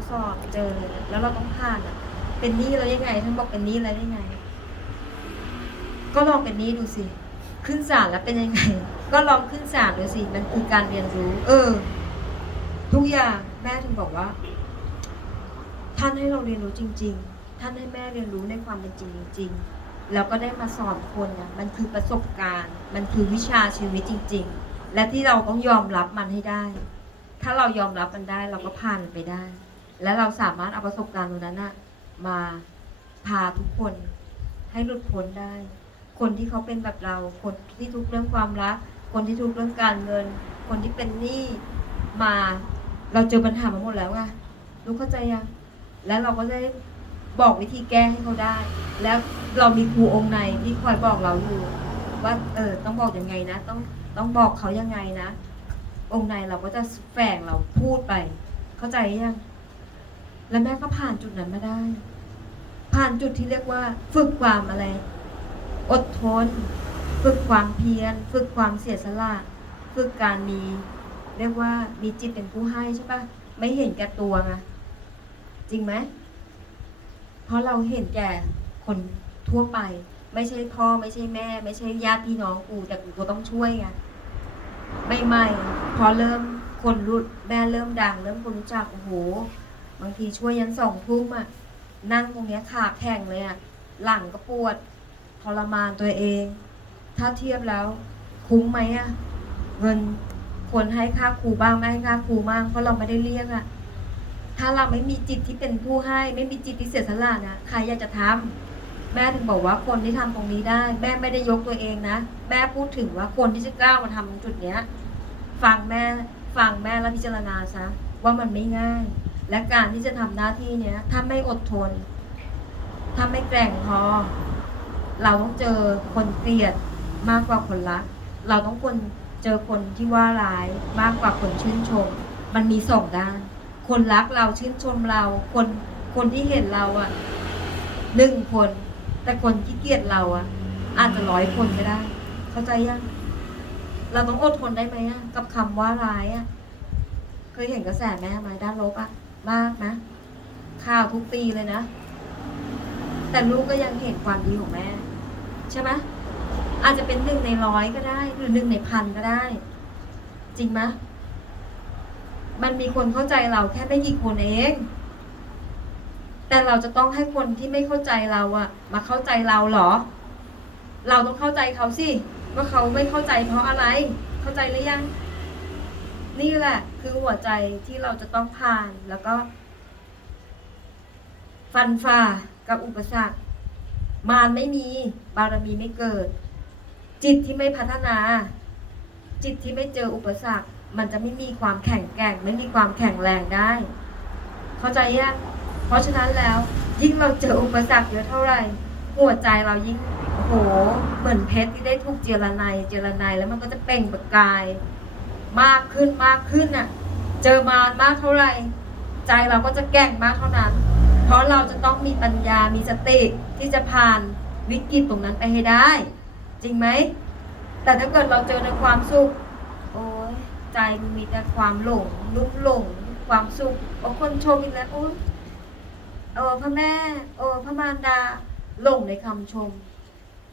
ดสอบเจอเลยแล้วเราต้องผ่านอะ เป็นหนี้แล้วยังไงท่านบอกเป็นหนี้แล้วยังไง ก็ลองเป็นหนี้ดูสิ ขึ้นศาลแล้วเป็นยังไง ก็ลองขึ้นศาลดูสิมันคือการเรียนรู้ เออ ทุกอย่างแม่ถึงบอกว่า ท่านให้เราเรียนรู้จริง ๆ ท่านให้แม่เรียนรู้ในความเป็นจริงจริงแล้วก็ได้มาสอนคนนะมันคือประสบการณ์ มันคือวิชาชีวิตจริง ๆ และที่เราต้องยอมรับมันให้ได้ ถ้าเรายอมรับมันได้เราก็ผ่านไปได้ และเราสามารถเอาประสบการณ์ตรงนั้นนะมาพาทุกคนให้หลุดพ้นได้ คนที่เขาเป็นแบบเรา คนที่ทุกเรื่องความรัก คนที่ทุกเรื่องการเงิน คนที่เป็นหนี้มา เราเจอปัญหามาหมดแล้วไงรู้เข้าใจยังแล้วเราก็ได้บอกวิธีแก้ให้เขาได้ แล้วเรามีครูองค์ในที่คอยบอกเราอยู่ว่าเออต้องบอกยังไงนะ ต้องต้องบอกเขายังไงนะ องค์ในเราก็จะแฝงเราพูดไป เข้าใจยัง แล้วแม่ก็ผ่านจุดนั้นมาได้ ผ่านจุดที่เรียกว่า ฝึกความอะไร อดทน ฝึกความเพียร ฝึกความเสียสละ ฝึกการมี เรียกว่ามีจิตเป็นผู้ให้ใช่ปะไม่เห็นแก่ตัวไงจริงไหมเพราะเราเห็นแก่คนทั่วไป ไม่ใช่พ่อไม่ใช่แม่ ไม่ใช่ญาติพี่น้องกู แต่กูก็ต้องช่วยไงไม่ไม่พอเริ่มคนรู้แม่เริ่มดัง เริ่มคนรู้จักโอ้โห บางทีช่วยยันสองทุ่มอะนั่งตรงเนี้ยขาแข็งเลยอะหลังก็ปวดทรมานตัวเอง ถ้าเทียบแล้ว คุ้มไหมอะเงินควรให้ค่าครูบ้างไม่ให้ค่าครูบ้างเพราะเราไม่ได้เรียกอะถ้าเราไม่มีจิตที่เป็นผู้ให้ ไม่มีจิตที่เสียสละนะใครอยากจะทำแม่ถึงบอกว่าคนที่ทำตรงนี้ได้ แม่ไม่ได้ยกตัวเองนะแม่พูดถึงว่าคนที่จะก้าวมาทำตรงจุดเนี้ย ฟังแม่ฟังแม่แล้วพิจารณาซะว่ามันไม่ง่าย และการที่จะทำหน้าที่เนี้ยถ้าไม่อดทน ถ้าไม่แกร่งพอ เราต้องเจอคนเกลียดมากกว่าคนรัก เราต้องคนเจอคนที่ว่าร้ายมากกว่าคนชื่นชม มันมีสองด้าน คนรักเราชื่นชมเรา คนคนที่เห็นเราอะหนึ่งคน แต่คนที่เกลียดเราอะ อาจจะร้อยคนก็ได้ เข้าใจยังเราต้องอดทนได้ไหมอะกับคำว่าร้ายอะเคยเห็นกระแสแม่ไหมด้านลบอะ มากนะข่าวทุกปีเลยนะ แต่ลูกก็ยังเห็นความดีของแม่ ใช่ไหมอาจจะเป็นหนึ่งในร้อยก็ได้ หรือหนึ่งในพันก็ได้ จริงไหมมันมีคนเข้าใจเราแค่ไม่กี่คนเอง แต่เราจะต้องให้คนที่ไม่เข้าใจเราอะมาเข้าใจเราเหรอ เราต้องเข้าใจเขาสิว่าเขาไม่เข้าใจเพราะอะไร เข้าใจหรือยัง นี่แหละ คือหัวใจที่เราจะต้องผ่านแล้วก็ ฟันฝ่ากับอุปสรรค มารไม่มีบารมีไม่เกิด จิตที่ไม่พัฒนา จิตที่ไม่เจออุปสรรค มันจะไม่มีความแข็งแกร่ง ไม่มีความแข็งแรงได้ เข้าใจยังเพราะฉะนั้นแล้ว ยิ่งเราเจออุปสรรคเยอะเท่าไหร่หัวใจเรายิ่งโอ้โหเหมือนเพชรที่ได้ถูกเจรไนายเจรไนายแล้วมันก็จะเปล่งประกาย มากขึ้นมากขึ้นน่ะ เจอมารมากเท่าไหร่ใจเราก็จะแก่งมากเท่านั้น เพราะเราจะต้องมีปัญญา มีสติที่จะผ่านวิกฤตตรงนั้นไปให้ได้ จริงไหม แต่ถ้าเกิดเราเจอในความสุข โอ้ยใจมีแต่ความหลงลุ่มหลง ความสุขบางคนชมอีกแล้วโอ้ยเออพระแม่เออพระมารดาหลงในคำชม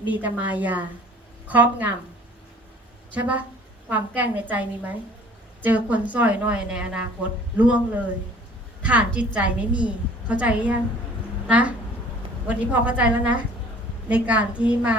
มีแต่มายาครอบงำใช่ปะ ความแกล้งในใจมีไหม เจอคนซอยหน่อยในอนาคตล่วงเลย ฐานจิตใจไม่มี เข้าใจหรือยังนะ วันนี้พอเข้าใจแล้วนะ ในการที่มา